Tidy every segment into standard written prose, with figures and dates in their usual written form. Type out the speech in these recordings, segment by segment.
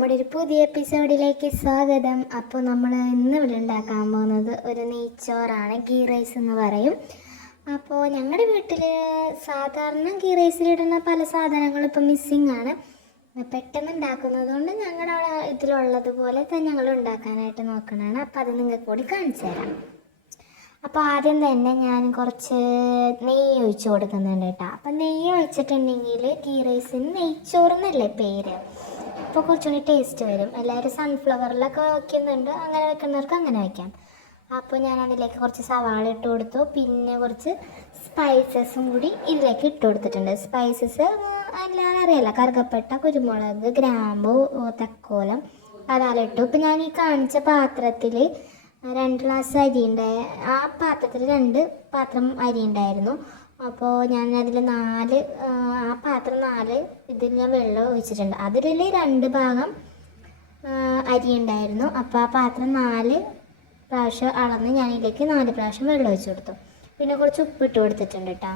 നമ്മുടെ ഒരു പുതിയ എപ്പിസോഡിലേക്ക് സ്വാഗതം. അപ്പോൾ നമ്മൾ ഇന്ന് ഇവിടെ ഉണ്ടാക്കാൻ പോകുന്നത് ഒരു നെയ്ച്ചോറാണ്. ഗീ റൈസ് എന്ന് പറയും. അപ്പോൾ ഞങ്ങളുടെ വീട്ടിൽ സാധാരണ ഗീ റൈസിലിടുന്ന പല സാധനങ്ങളും ഇപ്പം മിസ്സിങ് ആണ്. പെട്ടെന്ന് ഉണ്ടാക്കുന്നത് കൊണ്ട് ഞങ്ങളുടെ ഇതിലുള്ളതുപോലെ തന്നെ ഞങ്ങൾ ഉണ്ടാക്കാനായിട്ട് നോക്കണതാണ്. അപ്പോൾ അത് നിങ്ങൾക്ക് കൂടി കാണിച്ചു തരാം. അപ്പോൾ ആദ്യം തന്നെ ഞാൻ കുറച്ച് നെയ്യ് ഒഴിച്ച് കൊടുക്കുന്നുണ്ട് കേട്ടോ. അപ്പം നെയ്യ് ഒഴിച്ചിട്ടുണ്ടെങ്കിൽ ഗീ റൈസിന് നെയ്ച്ചോറെന്നല്ലേ പേര്. അപ്പോൾ കുറച്ചുകൂടി ടേസ്റ്റ് വരും. എല്ലാവരും സൺഫ്ലവറിലൊക്കെ വയ്ക്കുന്നുണ്ട്, അങ്ങനെ വെക്കുന്നവർക്ക് അങ്ങനെ വയ്ക്കാം. അപ്പോൾ ഞാൻ അതിലേക്ക് കുറച്ച് സവാള ഇട്ട് കൊടുത്തു. പിന്നെ കുറച്ച് സ്പൈസസും കൂടി ഇതിലേക്ക് ഇട്ട് കൊടുത്തിട്ടുണ്ട്. സ്പൈസസ് എല്ലാവരും അറിയാലോ, കറുകപ്പട്ട, കുരുമുളക്, ഗ്രാമ്പു, തക്കോലം അതെല്ലാം ഇട്ടു. ഇപ്പം ഞാൻ ഈ കാണിച്ച പാത്രത്തിൽ 2 ഗ്ലാസ് അരി ഉണ്ടായ ആ പാത്രത്തിൽ 2 പാത്രം അരി ഉണ്ടായിരുന്നു. അപ്പോൾ ഞാൻ അതിൽ 4 ആ പാത്രം 4 ഇതിൽ ഞാൻ വെള്ളം ഒഴിച്ചിട്ടുണ്ട്. അതിൽ 2 ഭാഗം അരി ഉണ്ടായിരുന്നു. അപ്പോൾ ആ പാത്രം 4 പ്രാവശ്യം അളന്ന് ഞാൻ ഇതിലേക്ക് 4 പ്രാവശ്യം വെള്ളം ഒഴിച്ചു കൊടുത്തു. പിന്നെ കുറച്ച് ഉപ്പിട്ട് കൊടുത്തിട്ടുണ്ട് കേട്ടോ.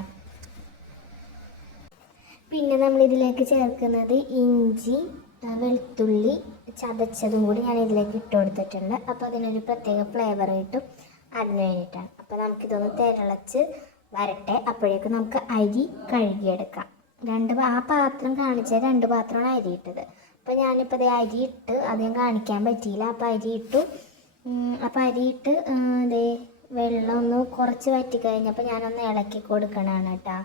പിന്നെ നമ്മളിതിലേക്ക് ചേർക്കുന്നത് ഇഞ്ചി, വെളുത്തുള്ളി ചതച്ചതും കൂടി ഞാൻ ഇതിലേക്ക് ഇട്ട് കൊടുത്തിട്ടുണ്ട്. അപ്പോൾ അതിനൊരു പ്രത്യേക ഫ്ലേവർ കിട്ടും, അതിന് വേണ്ടിയിട്ടാണ്. അപ്പോൾ നമുക്കിതൊന്ന് തിളച്ച് വരട്ടെ. അപ്പോഴേക്കും നമുക്ക് അരി കഴുകിയെടുക്കാം. ആ പാത്രം കാണിച്ച 2 പാത്രമാണ് അരി ഇട്ടത്. അപ്പോൾ ഞാനിപ്പോൾ അതേ അരി ഇട്ട് അധികം കാണിക്കാൻ പറ്റിയില്ല. അപ്പോൾ അരി ഇട്ടു. അപ്പോൾ അരിയിട്ട് അതേ വെള്ളം ഒന്ന് കുറച്ച് വറ്റി കഴിഞ്ഞപ്പോൾ ഞാനൊന്ന് ഇളക്കി കൊടുക്കണതാണ് കേട്ടോ.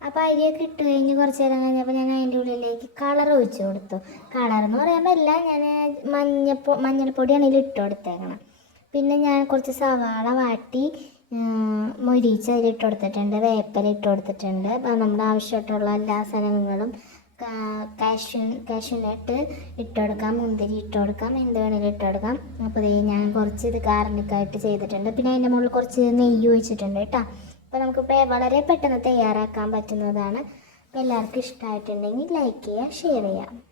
അപ്പോൾ അരിയൊക്കെ ഇട്ട് കഴിഞ്ഞ് കുറച്ച് നേരം കഴിഞ്ഞപ്പോൾ ഞാൻ അതിൻ്റെ ഉള്ളിലേക്ക് കളർ ഒഴിച്ച് കൊടുത്തു. കളർ എന്ന് പറയുമ്പോൾ എല്ലാം ഞാൻ മഞ്ഞൾപ്പൊടിയാണ് ഇതിൽ ഇട്ട് കൊടുത്തേക്കണം. പിന്നെ ഞാൻ കുറച്ച് സവാള വാട്ടി മൊരിച്ച് അതിലിട്ട് കൊടുത്തിട്ടുണ്ട്. വേപ്പില ഇട്ട് കൊടുത്തിട്ടുണ്ട്. നമ്മുടെ ആവശ്യമായിട്ടുള്ള എല്ലാ സാധനങ്ങളും കാഷ്യൂനട്ട് ഇട്ട് കൊടുക്കാം, മുന്തിരി ഇട്ട് കൊടുക്കാം, എന്ത് വേണമെങ്കിലും ഇട്ട് കൊടുക്കാം. അപ്പോൾ ഞാൻ കുറച്ച് ഇത് ഗാർലിക്കായിട്ട് ചെയ്തിട്ടുണ്ട്. പിന്നെ അതിൻ്റെ മുകളിൽ കുറച്ച് നെയ്യ് ഒഴിച്ചിട്ടുണ്ട് കേട്ടോ. അപ്പോൾ നമുക്ക് വളരെ പെട്ടെന്ന് തയ്യാറാക്കാൻ പറ്റുന്നതാണ്. അപ്പോൾ എല്ലാവർക്കും ഇഷ്ടമായിട്ടുണ്ടെങ്കിൽ ലൈക്ക് ചെയ്യുക, ഷെയർ ചെയ്യുക.